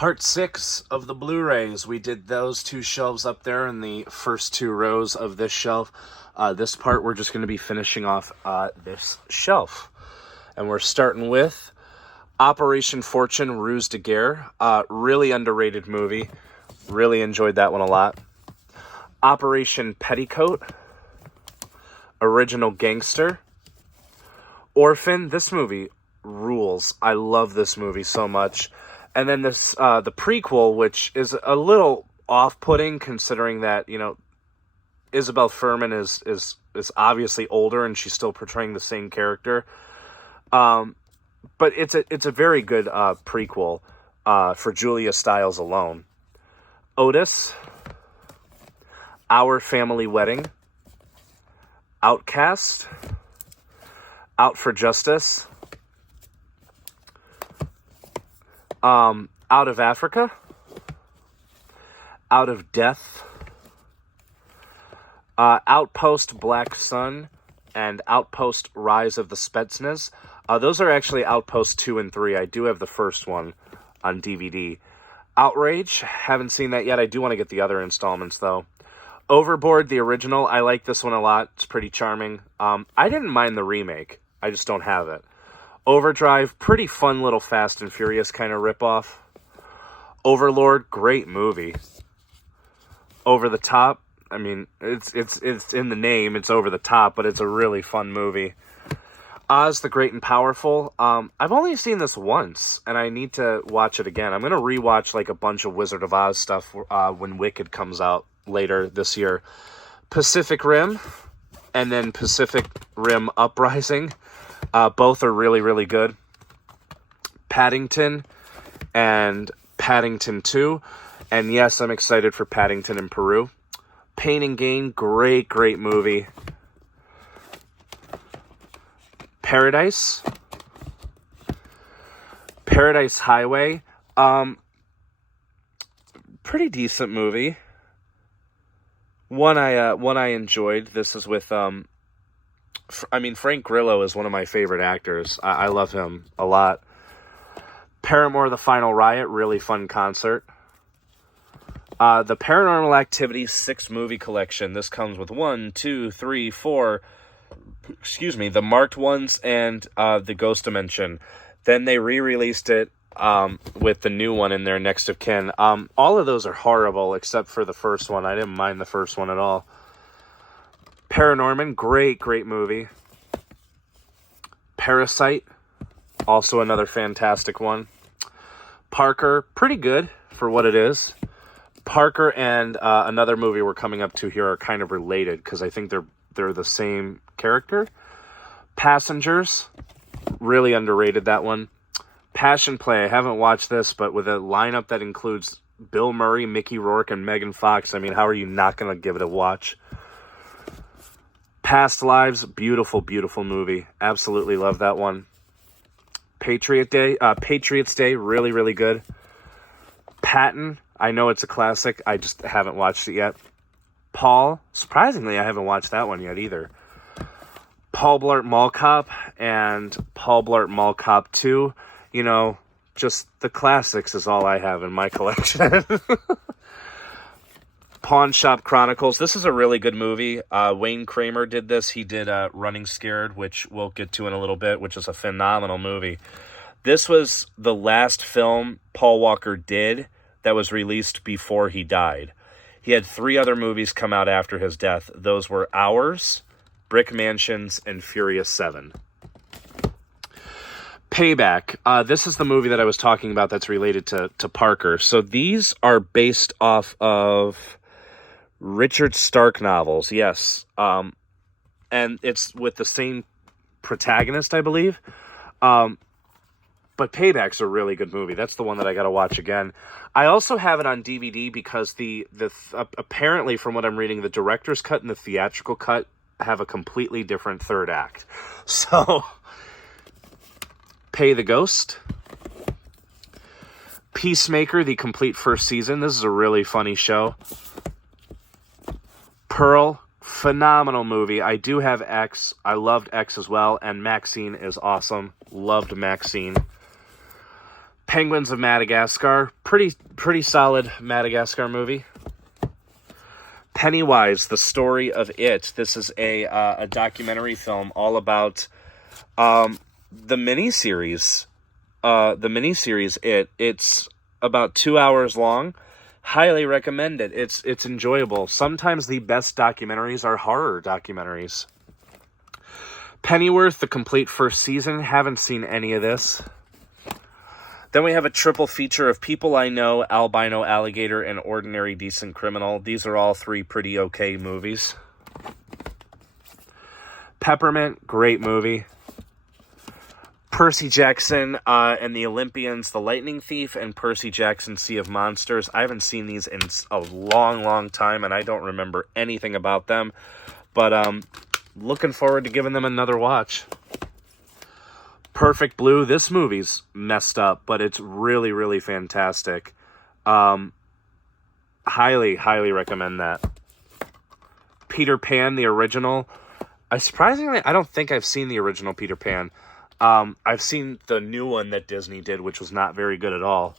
Part 6 of the Blu-rays. We did those two shelves up there in the first two rows of this shelf. This part, we're just going to be finishing off this shelf. And we're starting with Operation Fortune, Ruse de Guerre. Really underrated movie. Really enjoyed that one a lot. Operation Petticoat. Original Gangster. Orphan. This movie rules. I love this movie so much. And then this, the prequel, which is a little off-putting considering that, you know, Isabel Fuhrman is obviously older and she's still portraying the same character. But it's a very good prequel for Julia Stiles alone. Otis, Our Family Wedding, Outcast, Out for Justice, Out of Africa, Out of Death, Outpost Black Sun, and Outpost Rise of the Spetsnaz. Those are actually Outpost 2 and 3. I do have the first one on DVD. Outrage, haven't seen that yet. I do want to get the other installments, though. Overboard, the original, I like this one a lot. It's pretty charming. I didn't mind the remake. I just don't have it. Overdrive, pretty fun little Fast and Furious kind of ripoff. Overlord, great movie. Over the Top, I mean, it's in the name, it's over the top, but it's a really fun movie. Oz the Great and Powerful, I've only seen this once, and I need to watch it again. I'm going to rewatch like a bunch of Wizard of Oz stuff when Wicked comes out later this year. Pacific Rim, and then Pacific Rim Uprising. Both are really, really good. Paddington and Paddington 2. And yes, I'm excited for Paddington in Peru. Pain and Gain, great, great movie. Paradise Highway, pretty decent movie. One I enjoyed. This is with Frank Grillo is one of my favorite actors. I love him a lot. Paramore: The Final Riot, really fun concert. The Paranormal Activity 6 movie collection. This comes with 1, 2, 3, 4. The marked ones and the Ghost Dimension. Then they re-released it with the new one in there, Next of Kin. All of those are horrible except for the first one. I didn't mind the first one at all. Paranorman, great movie. Parasite, also another fantastic one. Parker, pretty good for what it is. Parker and another movie we're coming up to here are kind of related because I think they're the same character. Passengers, really underrated, that one. Passion Play, I haven't watched this, but with a lineup that includes Bill Murray, Mickey Rourke, and Megan Fox, I mean, how are you not going to give it a watch? Past Lives, beautiful, beautiful movie. Absolutely love that one. Patriots Day, really, really good. Patton, I know it's a classic. I just haven't watched it yet. Paul, surprisingly, I haven't watched that one yet either. Paul Blart Mall Cop and Paul Blart Mall Cop 2. You know, just the classics is all I have in my collection. Pawn Shop Chronicles. This is a really good movie. Wayne Kramer did this. He did Running Scared, which we'll get to in a little bit, which is a phenomenal movie. This was the last film Paul Walker did that was released before he died. He had 3 other movies come out after his death. Those were Hours, Brick Mansions, and Furious 7. Payback. This is the movie that I was talking about that's related to Parker. So these are based off of Richard Stark novels, yes. And it's with the same protagonist, I believe. But Payback's a really good movie. That's the one that I got to watch again. I also have it on DVD because apparently, from what I'm reading, the director's cut and the theatrical cut have a completely different third act. So, Pay the Ghost. Peacemaker, the complete first season. This is a really funny show. Pearl, phenomenal movie. I do have X. I loved X as well. And Maxine is awesome. Loved Maxine. Penguins of Madagascar, pretty solid Madagascar movie. Pennywise, the story of it. This is a documentary film all about the miniseries. It's about 2 hours long. Highly recommend it. It's enjoyable. Sometimes the best documentaries are horror documentaries. Pennyworth, the complete first season. Haven't seen any of this. Then we have a triple feature of People I Know, Albino Alligator, and Ordinary Decent Criminal. These are all 3 pretty okay movies. Peppermint, great movie. Percy Jackson and the Olympians, The Lightning Thief, and Percy Jackson, Sea of Monsters. I haven't seen these in a long, long time, and I don't remember anything about them. But looking forward to giving them another watch. Perfect Blue. This movie's messed up, but it's really, really fantastic. Highly, highly recommend that. Peter Pan, the original. I don't think I've seen the original Peter Pan. I've seen the new one that Disney did, which was not very good at all.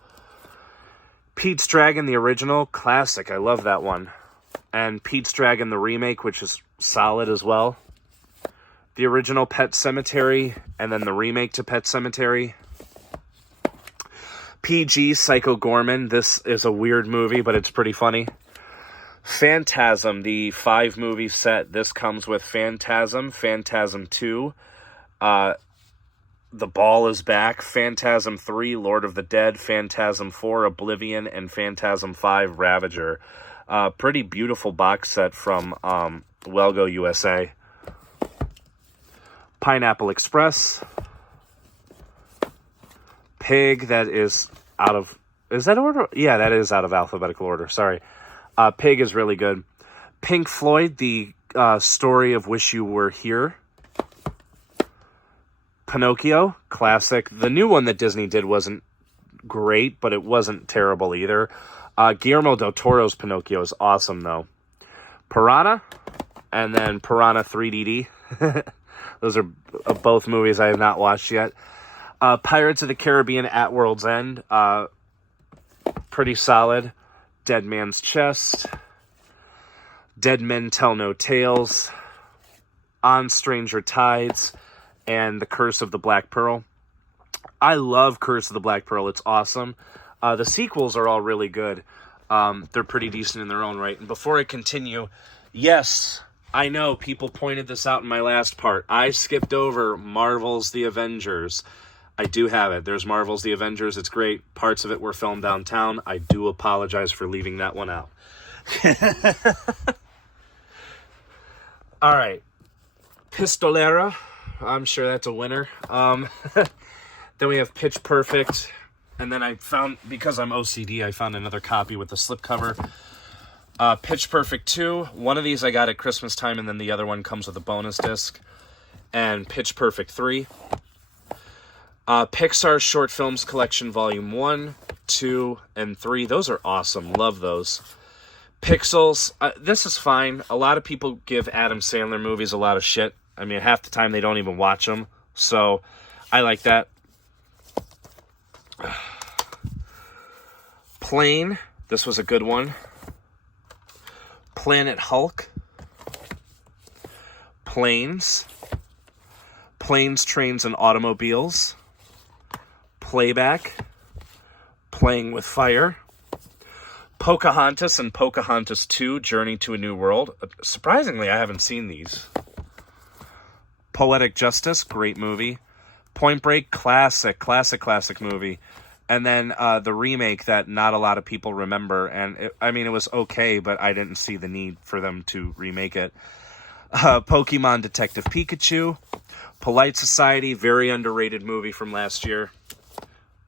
Pete's Dragon, the original, classic. I love that one. And Pete's Dragon, the remake, which is solid as well. The original Pet Sematary, and then the remake to Pet Sematary. PG, Psycho Gorman. This is a weird movie, but it's pretty funny. Phantasm, the 5-movie set. This comes with Phantasm, Phantasm 2, The Ball is Back, Phantasm 3, Lord of the Dead, Phantasm 4, Oblivion, and Phantasm 5, Ravager. Pretty beautiful box set from Wellgo USA. Pineapple Express. Pig, that is out of... Is that order? Yeah, that is out of alphabetical order. Sorry. Pig is really good. Pink Floyd, the story of Wish You Were Here. Pinocchio, classic. The new one that Disney did wasn't great, but it wasn't terrible either. Guillermo del Toro's Pinocchio is awesome, though. Piranha, and then Piranha 3DD. Those are both movies I have not watched yet. Pirates of the Caribbean at World's End. Pretty solid. Dead Man's Chest. Dead Men Tell No Tales. On Stranger Tides. And The Curse of the Black Pearl. I love Curse of the Black Pearl. It's awesome. The sequels are all really good. They're pretty decent in their own right. And before I continue, yes, I know people pointed this out in my last part. I skipped over Marvel's The Avengers. I do have it. There's Marvel's The Avengers. It's great. Parts of it were filmed downtown. I do apologize for leaving that one out. All right. Pistolera. I'm sure that's a winner. Then we have Pitch Perfect. And then I found, because I'm OCD, I found another copy with the slipcover. Pitch Perfect 2. One of these I got at Christmas time, and then the other one comes with a bonus disc. And Pitch Perfect 3. Pixar Short Films Collection Volume 1, 2, and 3. Those are awesome. Love those. Pixels. This is fine. A lot of people give Adam Sandler movies a lot of shit. I mean, half the time they don't even watch them. So, I like that. Plane. This was a good one. Planet Hulk. Planes. Planes, Trains, and Automobiles. Playback. Playing with Fire. Pocahontas and Pocahontas 2, Journey to a New World. Surprisingly, I haven't seen these. Poetic Justice, great movie. Point Break, classic movie. And then the remake that not a lot of people remember. And it was okay, but I didn't see the need for them to remake it. Pokemon Detective Pikachu. Polite Society, very underrated movie from last year.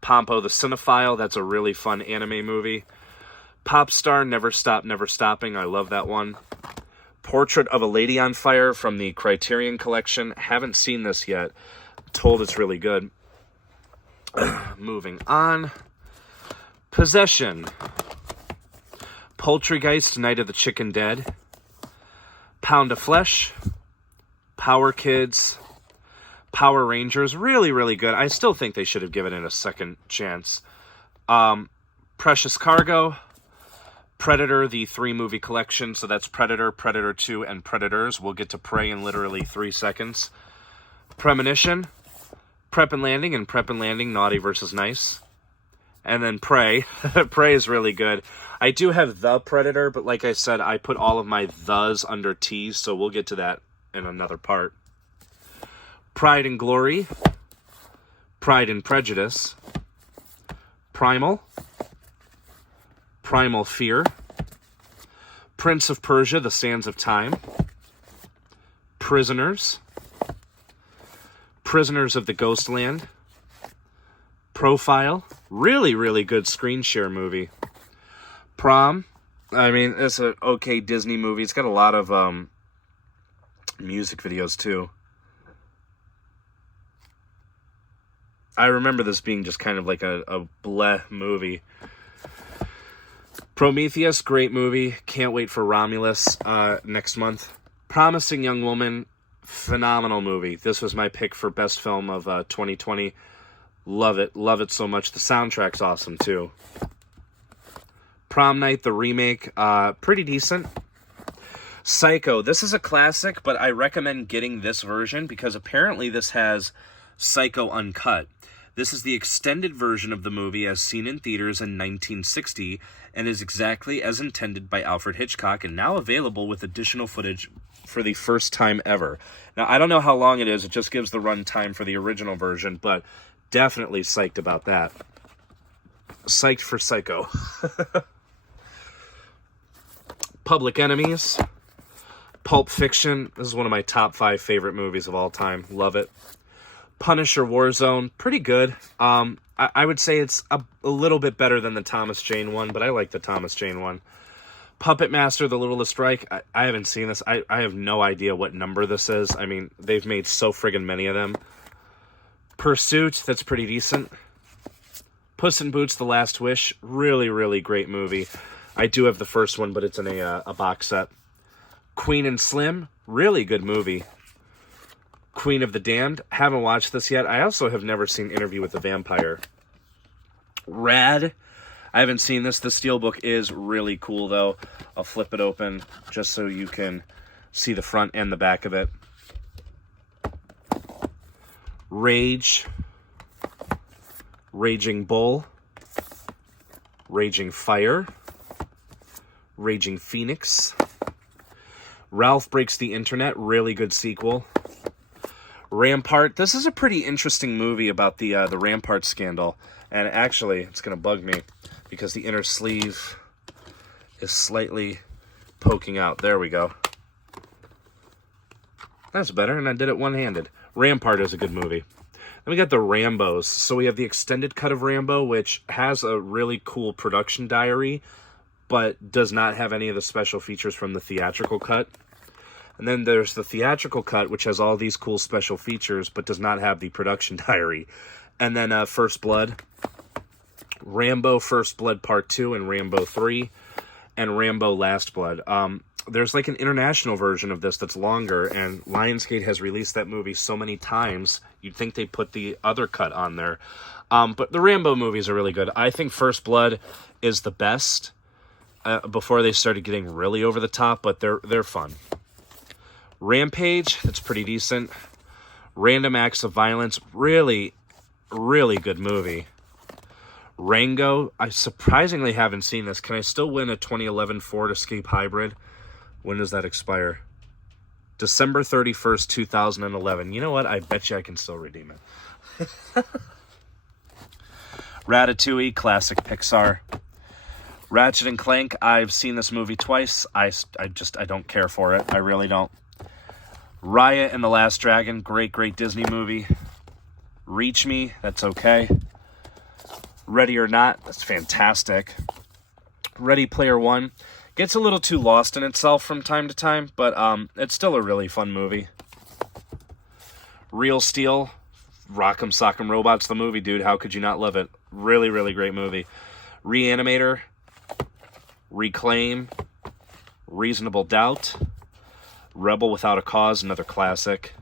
Pompo the Cinephile, that's a really fun anime movie. Popstar, Never Stop, Never Stopping, I love that one. Portrait of a Lady on Fire from the Criterion Collection. Haven't seen this yet. Told it's really good. Moving on. Possession. Poultrygeist, Night of the Chicken Dead. Pound of Flesh. Power Kids. Power Rangers, really, really good. I still think they should have given it a second chance. Precious Cargo, Predator, the 3-movie collection. So that's Predator, Predator 2, and Predators. We'll get to Prey in literally 3 seconds. Premonition, Prep and Landing, and Prep and Landing, Naughty versus Nice. And then Prey. Prey is really good. I do have The Predator, but like I said, I put all of my thes under T's, so we'll get to that in another part. Pride and Glory, Pride and Prejudice, Primal, Primal Fear, Prince of Persia, The Sands of Time, Prisoners, Prisoners of the Ghostland, Profile, really, really good screen share movie. Prom, I mean, it's an okay Disney movie. It's got a lot of music videos, too. I remember this being just kind of like a bleh movie. Prometheus, great movie. Can't wait for Romulus next month. Promising Young Woman, phenomenal movie. This was my pick for best film of 2020. Love it so much. The soundtrack's awesome, too. Prom Night, the remake, pretty decent. Psycho, this is a classic, but I recommend getting this version because apparently this has Psycho Uncut. This is the extended version of the movie as seen in theaters in 1960 and is exactly as intended by Alfred Hitchcock and now available with additional footage for the first time ever. Now, I don't know how long it is. It just gives the run time for the original version, but definitely psyched about that. Psyched for Psycho. Public Enemies. Pulp Fiction. This is one of my top 5 favorite movies of all time. Love it. Punisher Warzone, pretty good. I would say it's a little bit better than the Thomas Jane one, but I like the Thomas Jane one. Puppet Master, The Littlest Strike, I haven't seen this. I have no idea what number this is. I mean, they've made so friggin' many of them. Pursuit, that's pretty decent. Puss in Boots, The Last Wish, really, really great movie. I do have the first one, but it's in a box set. Queen and Slim, really good movie. Queen of the Damned, haven't watched this yet. I also have never seen Interview with the Vampire. Rad, I haven't seen this. The steelbook is really cool, though. I'll flip it open just so you can see the front and the back of it. Rage, Raging Bull, Raging Fire, Raging Phoenix, Ralph Breaks the Internet, really good sequel. Rampart, this is a pretty interesting movie about the Rampart scandal, and actually, it's going to bug me, because the inner sleeve is slightly poking out. There we go. That's better, and I did it one-handed. Rampart is a good movie. Then we got the Rambos. So we have the extended cut of Rambo, which has a really cool production diary, but does not have any of the special features from the theatrical cut. And then there's the theatrical cut, which has all these cool special features, but does not have the production diary. And then First Blood, Rambo First Blood Part 2 and Rambo 3, and Rambo Last Blood. There's like an international version of this that's longer, and Lionsgate has released that movie so many times, you'd think they put the other cut on there. But the Rambo movies are really good. I think First Blood is the best before they started getting really over the top, but they're fun. Rampage, that's pretty decent. Random Acts of Violence, really, really good movie. Rango, I surprisingly haven't seen this. Can I still win a 2011 Ford Escape Hybrid? When does that expire? December 31st, 2011. You know what? I bet you I can still redeem it. Ratatouille, classic Pixar. Ratchet and Clank, I've seen this movie twice. I don't care for it. I really don't. Raya and the Last Dragon, great Disney movie. Reach Me, that's okay. Ready or Not, that's fantastic. Ready Player One, gets a little too lost in itself from time to time, but it's still a really fun movie. Real Steel, Rock'em Sock'em Robots, the movie, dude. How could you not love it? Really, really great movie. Reanimator, Reclaim, Reasonable Doubt, Rebel Without a Cause, another classic.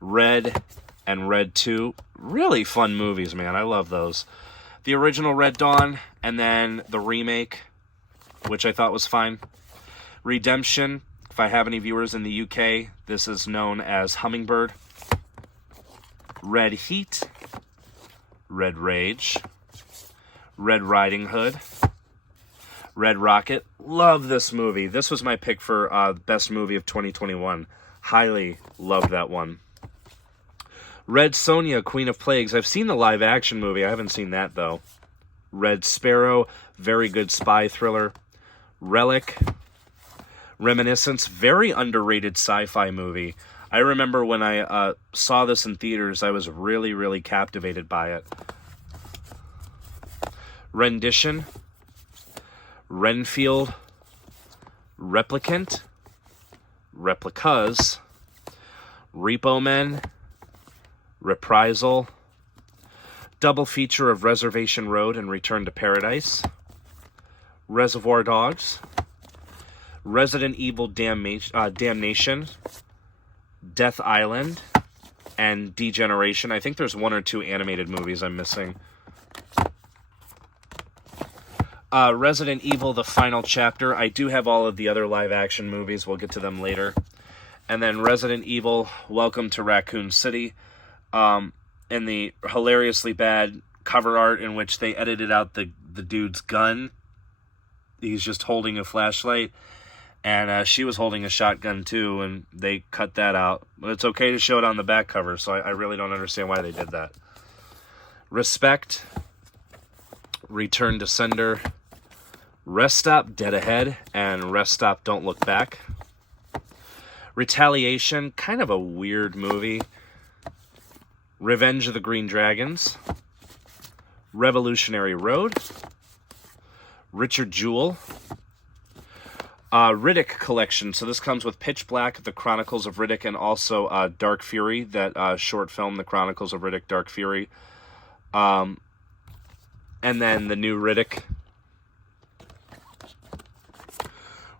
Red, and Red 2. Really fun movies, man. I love those. The original Red Dawn, and then the remake, which I thought was fine. Redemption, if I have any viewers in the UK, this is known as Hummingbird. Red Heat, Red Rage, Red Riding Hood, Red Rocket. Love this movie. This was my pick for best movie of 2021. Highly loved that one. Red Sonja, Queen of Plagues. I've seen the live action movie. I haven't seen that, though. Red Sparrow, very good spy thriller. Relic, Reminiscence, very underrated sci-fi movie. I remember when I saw this in theaters, I was really, really captivated by it. Rendition, Renfield, Replicant, Replicas, Repo Men, Reprisal, double feature of Reservation Road and Return to Paradise, Reservoir Dogs, Resident Evil Damnation, Death Island, and Degeneration. I think there's 1 or 2 animated movies I'm missing. Resident Evil, The Final Chapter. I do have all of the other live-action movies. We'll get to them later. And then Resident Evil, Welcome to Raccoon City. In the hilariously bad cover art in which they edited out the dude's gun. He's just holding a flashlight. And she was holding a shotgun too, and they cut that out. But it's okay to show it on the back cover, so I really don't understand why they did that. Respect, Return to Sender, Rest Stop, Dead Ahead, and Rest Stop, Don't Look Back. Retaliation, kind of a weird movie. Revenge of the Green Dragons. Revolutionary Road. Richard Jewell. Riddick Collection. So this comes with Pitch Black, The Chronicles of Riddick, and also Dark Fury, that short film, The Chronicles of Riddick, Dark Fury. And then the new Riddick.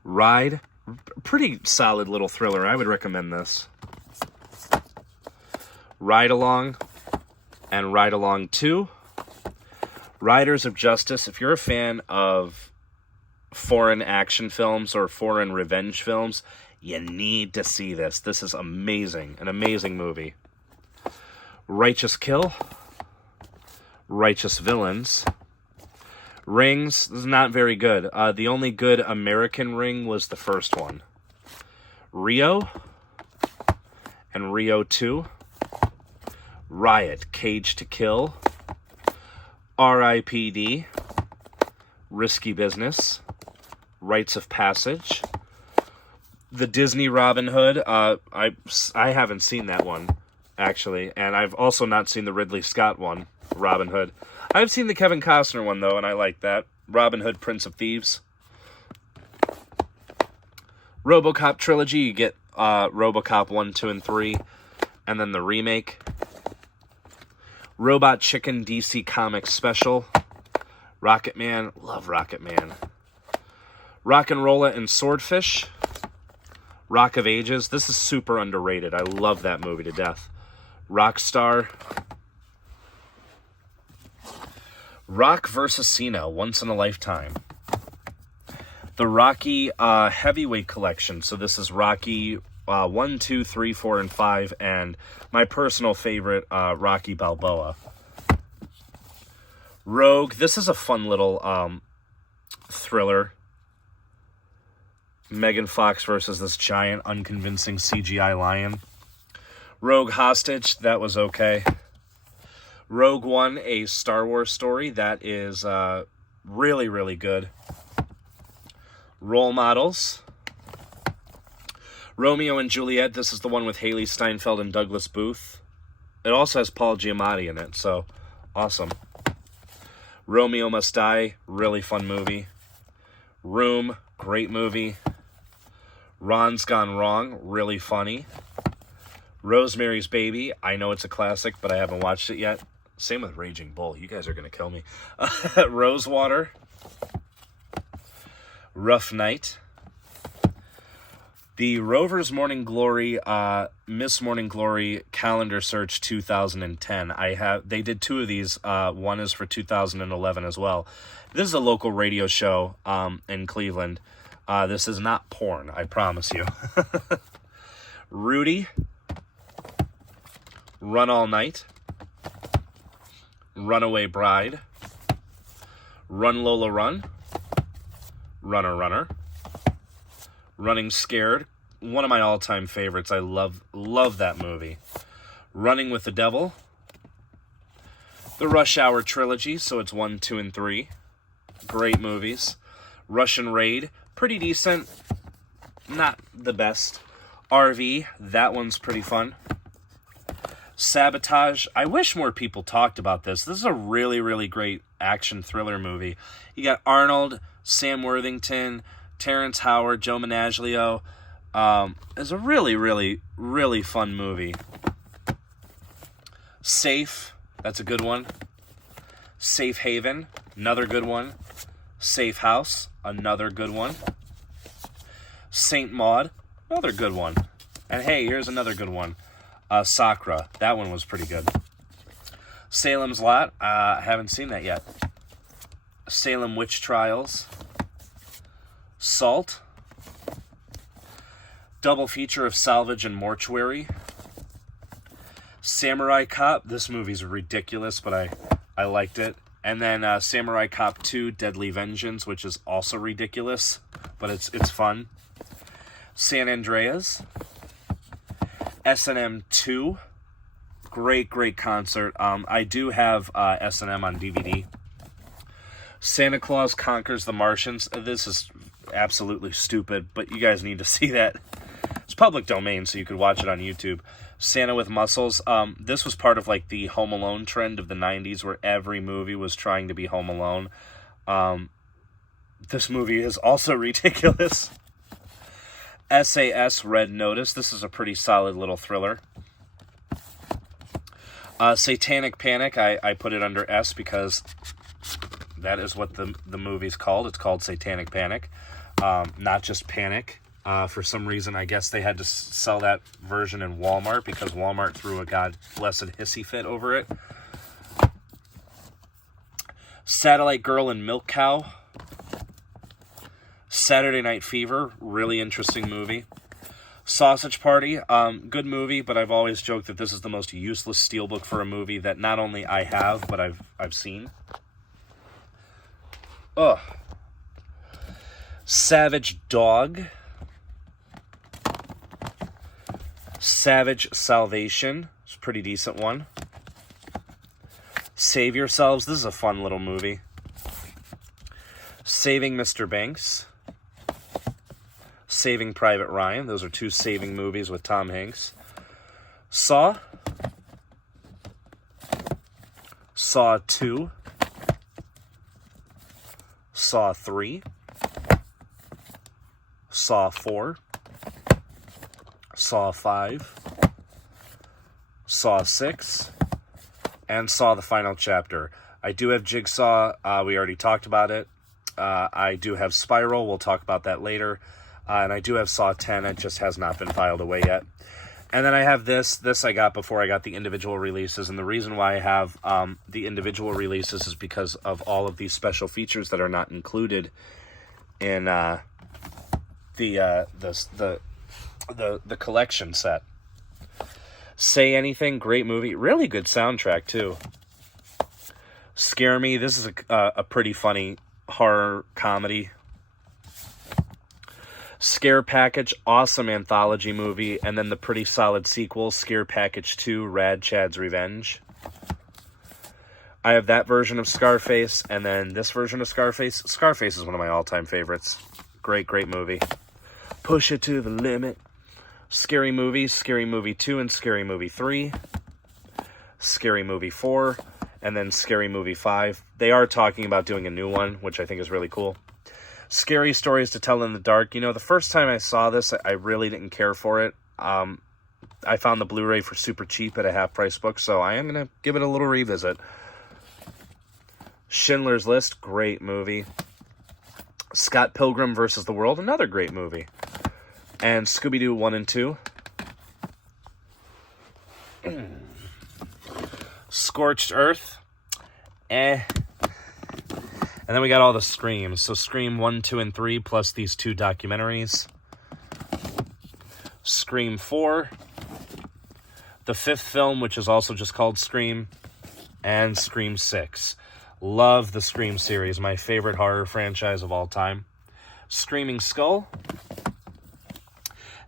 Ride. Pretty solid little thriller. I would recommend this. Ride Along and Ride Along 2. Riders of Justice. If you're a fan of foreign action films or foreign revenge films, you need to see this. This is amazing. An amazing movie. Righteous Kill. Righteous Villains. Rings. This is not very good. The only good American Ring was the first one. Rio. And Rio 2. Riot. Cage to Kill. R.I.P.D. Risky Business. Rites of Passage. The Disney Robin Hood. I haven't seen that one, actually. And I've also not seen the Ridley Scott one, Robin Hood. I've seen the Kevin Costner one, though, and I like that. Robin Hood, Prince of Thieves. RoboCop trilogy. You get RoboCop 1, 2, and 3. And then the remake. Robot Chicken DC Comics Special. Rocket Man. Love Rocket Man. Rock'n'Rolla and Swordfish. Rock of Ages. This is super underrated. I love that movie to death. Rockstar. Rock vs. Cena, Once in a Lifetime. The Rocky Heavyweight Collection. So this is Rocky 1, 2, 3, 4, and 5. And my personal favorite, Rocky Balboa. Rogue. This is a fun little thriller. Megan Fox versus this giant, unconvincing CGI lion. Rogue Hostage, that was okay. Rogue One, a Star Wars story, that is really, really good. Role Models. Romeo and Juliet, this is the one with Haley Steinfeld and Douglas Booth. It also has Paul Giamatti in it, so awesome. Romeo Must Die, really fun movie. Room, great movie. Ron's Gone Wrong, really funny. Rosemary's Baby, I know it's a classic, but I haven't watched it yet. Same with Raging Bull. You guys are going to kill me. Rosewater. Rough Night. The Rover's Morning Glory, Miss Morning Glory Calendar Search 2010. They did 2 of these. One is for 2011 as well. This is a local radio show in Cleveland. This is not porn, I promise you. Rudy, Run All Night, Runaway Bride, Run Lola Run, Runner Runner, Running Scared, one of my all-time favorites. I love that movie. Running with the Devil, the Rush Hour trilogy, so it's 1, 2, and 3. Great movies. Russian Raid, pretty decent, not the best. RV, that one's pretty fun. Sabotage, I wish more people talked about this. This is a really, really great action thriller movie. You got Arnold, Sam Worthington, Terrence Howard, Joe Manganiello. It's a really, really, really fun movie. Safe, that's a good one. Safe Haven, another good one. Safe House, another good one. Saint Maud, another good one. And hey, here's another good one. Sakura, that one was pretty good. Salem's Lot, I haven't seen that yet. Salem Witch Trials. Salt. Double feature of Salvage and Mortuary. Samurai Cop, this movie's ridiculous, but I liked it. And then Samurai Cop 2, Deadly Vengeance, which is also ridiculous, but it's fun. San Andreas. S&M 2. Great concert. I do have S&M on DVD. Santa Claus Conquers the Martians. This is absolutely stupid, but you guys need to see that. It's public domain, so you could watch it on YouTube. Santa with Muscles. This was part of like the Home Alone trend of the 90s, where every movie was trying to be Home Alone. This movie is also ridiculous. SAS Red Notice. This is a pretty solid little thriller. Satanic Panic. I put it under S because that is what the movie's called. It's called Satanic Panic. Not just Panic. For some reason, I guess they had to sell that version in Walmart because Walmart threw a god-blessed hissy fit over it. Satellite Girl and Milk Cow. Saturday Night Fever, really interesting movie. Sausage Party, good movie, but I've always joked that this is the most useless steelbook for a movie that not only I have, but I've seen. Ugh. Savage Dog. Savage Salvation, it's a pretty decent one. Save Yourselves, this is a fun little movie. Saving Mr. Banks. Saving Private Ryan. Those are 2 saving movies with Tom Hanks. Saw. Saw 2. Saw 3. Saw 4. Saw 5. Saw 6. And Saw the Final Chapter. I do have Jigsaw. We already talked about it. I do have Spiral. We'll talk about that later. And I do have Saw 10. It just has not been filed away yet. And then I have this. This I got before I got the individual releases. And the reason why I have the individual releases is because of all of these special features that are not included in the collection set. Say Anything, great movie. Really good soundtrack, too. Scare Me. This is a pretty funny horror comedy. Scare Package, awesome anthology movie, and then the pretty solid sequel, Scare Package 2, Rad Chad's Revenge. I have that version of Scarface, and then this version of Scarface. Scarface is one of my all-time favorites. Great movie. Push It to the Limit. Scary Movie, Scary Movie 2 and Scary Movie 3. Scary Movie 4, and then Scary Movie 5. They are talking about doing a new one, which I think is really cool. Scary Stories to Tell in the Dark. You know, the first time I saw this, I really didn't care for it. I found the Blu-ray for super cheap at a half-price book, so I am going to give it a little revisit. Schindler's List, great movie. Scott Pilgrim vs. the World, another great movie. And Scooby-Doo 1 and 2. Scorched Earth. And then we got all the Screams. So Scream 1, 2, and 3, plus these 2 documentaries. Scream 4. The 5th film, which is also just called Scream. And Scream 6. Love the Scream series. My favorite horror franchise of all time. Screaming Skull.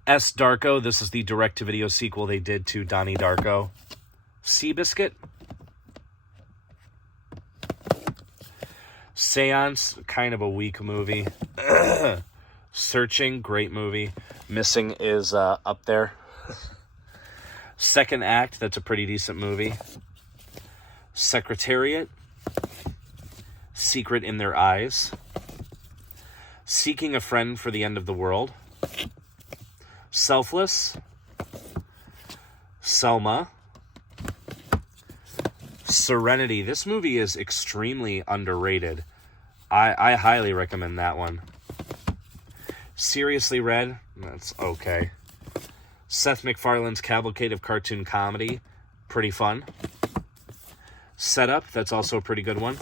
S. Darko. This is the direct-to-video sequel they did to Donnie Darko. Seabiscuit. Seance, kind of a weak movie. Searching, great movie. Missing is up there. Second Act, that's a pretty decent movie. Secretariat. Secret in Their Eyes. Seeking a Friend for the End of the World. Selfless. Selma. Serenity. This movie is extremely underrated. I highly recommend that one. Seriously Red. That's okay. Seth MacFarlane's Cavalcade of Cartoon Comedy. Pretty fun. Setup. That's also a pretty good one.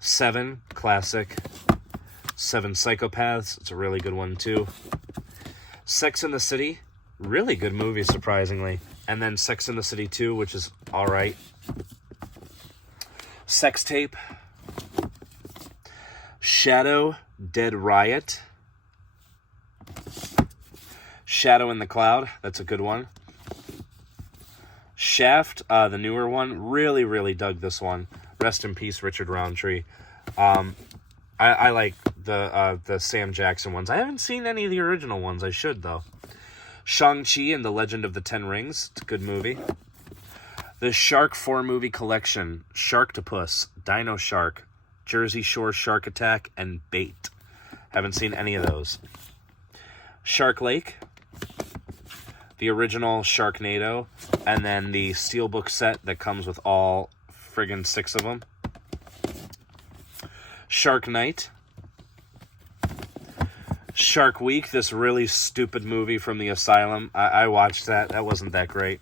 Seven. Classic. Seven Psychopaths. It's a really good one too. Sex and the City. Really good movie, surprisingly. And then Sex and the City 2, which is alright. Sex Tape. Shadow, Dead Riot. Shadow in the Cloud. That's a good one. Shaft, the newer one. Really, really dug this one. Rest in peace, Richard Roundtree. I like the Sam Jackson ones. I haven't seen any of the original ones. I should, though. Shang-Chi and the Legend of the Ten Rings. It's a good movie. The Shark 4-movie collection. Sharktopus, Dino Shark, Jersey Shore Shark Attack, and Bait. Haven't seen any of those. Shark Lake. The original Sharknado. And then the Steelbook set that comes with all friggin' 6 of them. Shark Night. Shark Week, this really stupid movie from the Asylum. I watched that. That wasn't that great.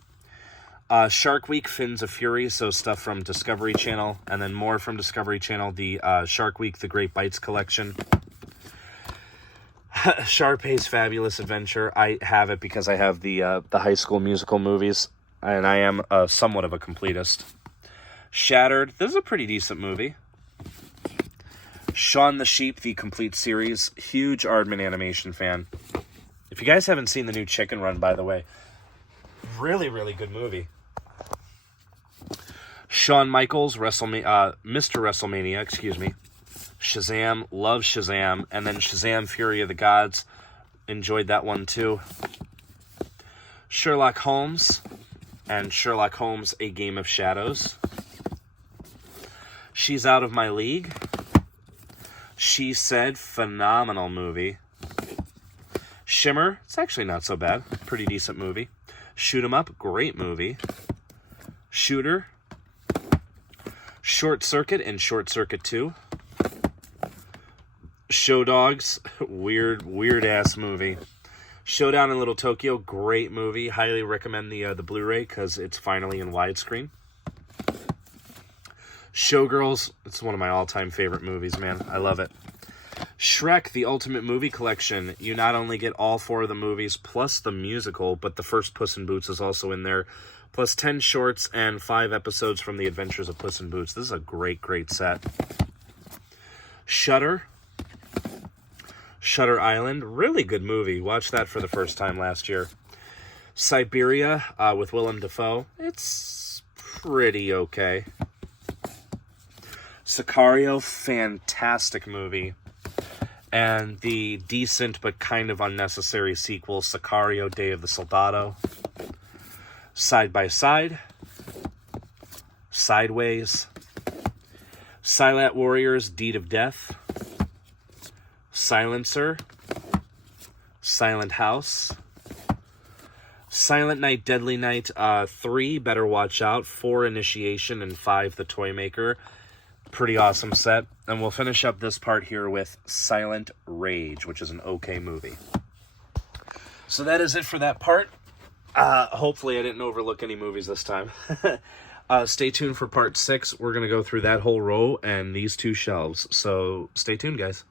Shark Week, Fins of Fury, so stuff from Discovery Channel, and then more from Discovery Channel, the Shark Week, The Great Bites collection. Sharpay's Fabulous Adventure. I have it because I have the High School Musical movies, and I am somewhat of a completist. Shattered. This is a pretty decent movie. Shaun the Sheep, the complete series. Huge Aardman animation fan. If you guys haven't seen the new Chicken Run, by the way, really, really good movie. Shawn Michaels, Mr. WrestleMania, excuse me. Shazam, love Shazam. And then Shazam, Fury of the Gods. Enjoyed that one too. Sherlock Holmes and Sherlock Holmes, A Game of Shadows. She's Out of My League. She Said, phenomenal movie. Shimmer, it's actually not so bad. Pretty decent movie. Shoot 'em Up, great movie. Shooter. Short Circuit and Short Circuit 2. Show Dogs, weird-ass movie. Showdown in Little Tokyo, great movie. Highly recommend the Blu-ray because it's finally in widescreen. Showgirls, it's one of my all-time favorite movies, man. I love it. Shrek, the Ultimate Movie Collection. You not only get all 4 of the movies plus the musical, but the first Puss in Boots is also in there. Plus 10 shorts and 5 episodes from The Adventures of Puss in Boots. This is a great, great set. Shutter. Shutter Island. Really good movie. Watched that for the first time last year. Siberia with Willem Dafoe. It's pretty okay. Sicario, fantastic movie. And the decent but kind of unnecessary sequel, Sicario, Day of the Soldado. Side by Side. Sideways. Silent Warriors, Deed of Death. Silencer. Silent House. Silent Night, Deadly Night 3, Better Watch Out. 4, Initiation, and 5, The Toymaker. Pretty awesome set. And we'll finish up this part here with Silent Rage, which is an okay movie. So that is it for that part. Hopefully I didn't overlook any movies this time. Stay tuned for part 6. We're going to go through that whole row and these 2 shelves. So stay tuned, guys.